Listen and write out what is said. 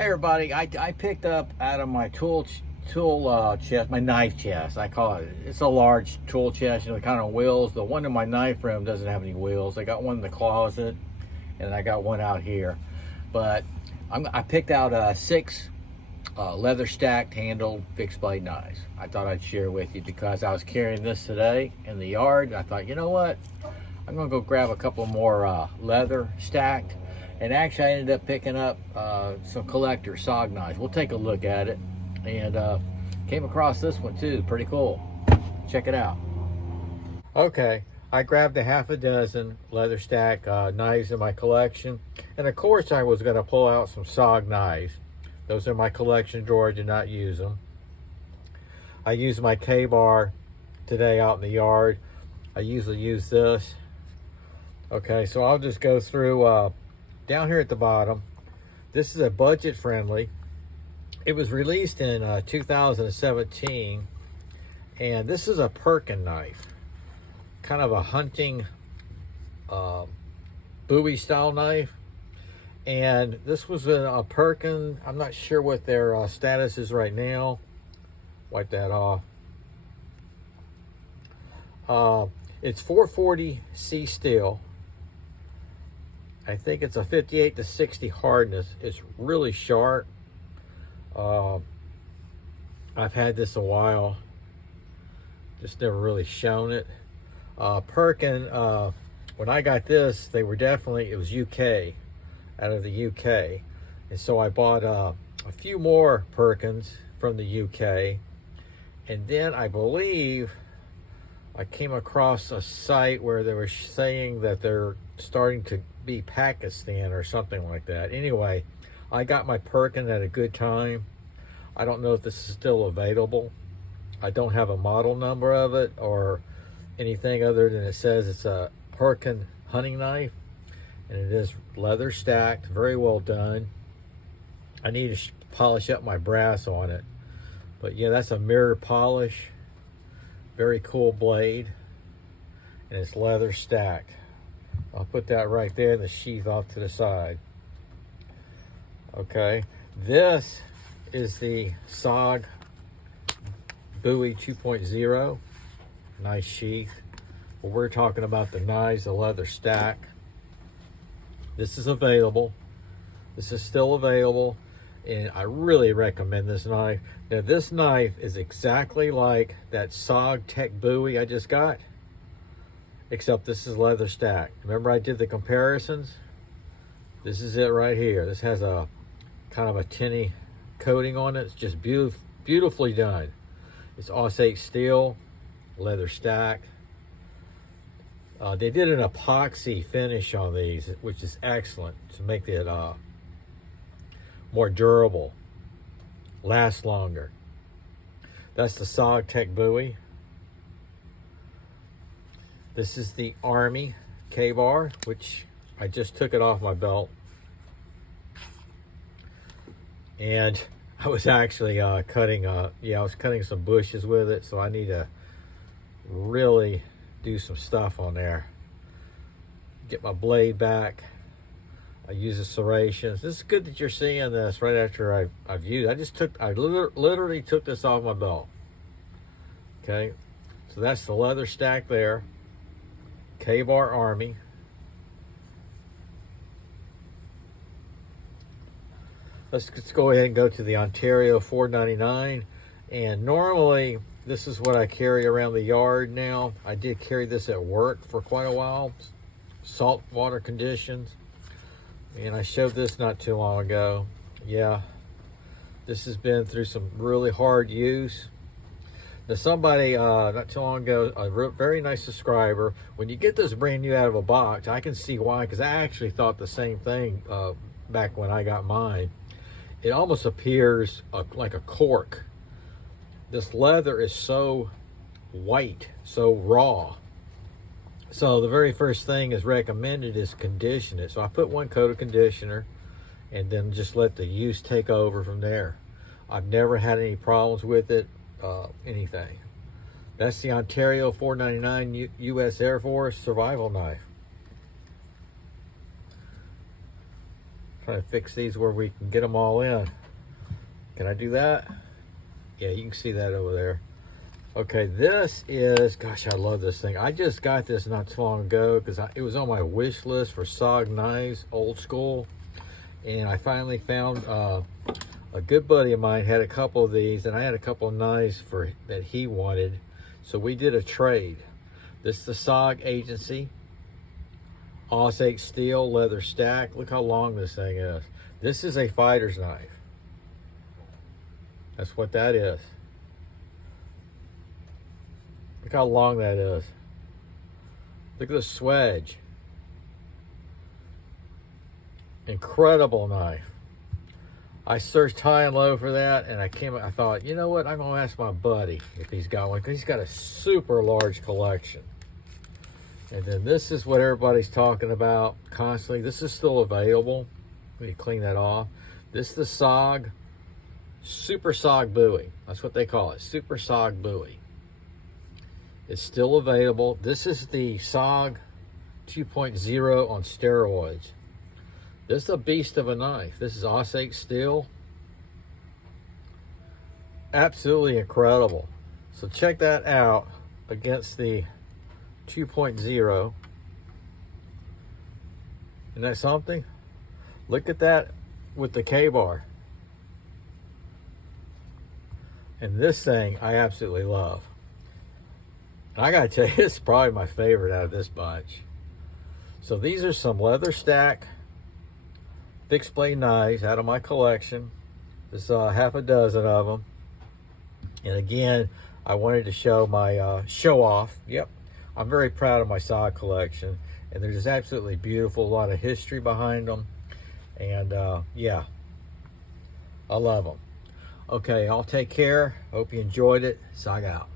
Hey everybody, I picked up out of my tool chest, my knife chest. I call it. It's a large tool chest, you know, the kind of wheels. The one in my knife room doesn't have any wheels. I got one in the closet, and I got one out here. But I picked out six leather stacked handled fixed blade knives. I thought I'd share with you because I was carrying this today in the yard. And I thought, you know what? I'm gonna go grab a couple more leather stacked. And actually, I ended up picking up some collector SOG knives. We'll take a look at it. And came across this one too. Pretty cool. Check it out. Okay, I grabbed a half a dozen leather stack knives in my collection. And of course, I was going to pull out some SOG knives. Those are my collection drawer. I did not use them. I used my K-bar today out in the yard. I usually use this. Okay, so I'll just go through down here at the bottom. This is a budget friendly. It was released in 2017, and this is a Perkin knife, kind of a hunting Bowie style knife. And this was a Perkin. I'm not sure what their status is right now. Wipe that off. It's 440C steel. I think it's a 58 to 60 hardness. It's really sharp. I've had this a while, just never really shown it. Perkin, when I got this, they were definitely, it was UK, out of the UK. And so I bought a few more Perkins from the UK. And then I believe I came across a site where they were saying that they're starting to be Pakistan or something like that. Anyway, I got my Perkin at a good time. I don't know if this is still available. I don't have a model number of it or anything other than it says it's a Perkin hunting knife, and it is leather stacked, very well done. I need to polish up my brass on it, but yeah, that's a mirror polish. Very cool blade, and it's leather stacked. I'll put that right there in the sheath off to the side. Okay, this is the SOG Bowie 2.0. Nice sheath. Well, we're talking about the knives, the leather stack. This is available. This is still available, and I really recommend this knife. Now, this knife is exactly like that SOG Tech Bowie I just got, except this is leather stacked. Remember I did the comparisons? This is it right here. This has a kind of a tinny coating on it. It's just beautifully done. It's Aussate steel, leather stacked. They did an epoxy finish on these, which is excellent to make it more durable, last longer. That's the SOG Tech Bowie. This is the Army K-bar, which I just took it off my belt. And I was actually cutting some bushes with it, so I need to really do some stuff on there. Get my blade back. I use the serrations. This is good that you're seeing this right after I've used. I literally took this off my belt. Okay, so that's the leather stack there. K-bar Army. Let's go ahead and go to the Ontario 499. And normally, this is what I carry around the yard now. I did carry this at work for quite a while. Salt water conditions. And I showed this not too long ago. Yeah, this has been through some really hard use. Now, somebody not too long ago, a very nice subscriber, when you get this brand new out of a box, I can see why, because I actually thought the same thing back when I got mine. It almost appears like a cork. This leather is so white, so raw. So the very first thing is recommended is condition it. So I put one coat of conditioner and then just let the use take over from there. I've never had any problems with it, anything. That's the Ontario 499 U.S. Air Force survival knife. Trying to fix these where we can get them all in. Can I do that? Yeah, you can see that over there. Okay, this is, gosh, I love this thing. I just got this not too long ago because it was on my wish list for SOG knives, old school. And I finally found a good buddy of mine had a couple of these, and I had a couple of knives that he wanted. So we did a trade. This is the SOG Agency. Osage steel, leather stack. Look how long this thing is. This is a fighter's knife. That's what that is. Look how long that is. Look at the swedge. Incredible knife. I searched high and low for that, and I thought, you know what? I'm gonna ask my buddy if he's got one, because he's got a super large collection. And then this is what everybody's talking about constantly. This is still available. Let me clean that off. This is the SOG, Super SOG Bowie. That's what they call it, Super SOG Bowie. It's still available. This is the SOG 2.0 on steroids. This is a beast of a knife. This is Osage steel. Absolutely incredible. So check that out against the 2.0. Isn't that something? Look at that with the K-bar. And this thing I absolutely love. And I gotta tell you, it's probably my favorite out of this bunch. So these are some leather stack fixed blade knives out of my collection. There's half a dozen of them. And again, I wanted to show my show off. Yep, I'm very proud of my SOG collection, and they're just absolutely beautiful. A lot of history behind them, and yeah, I love them. Okay, I'll take care. Hope you enjoyed it. SOG out.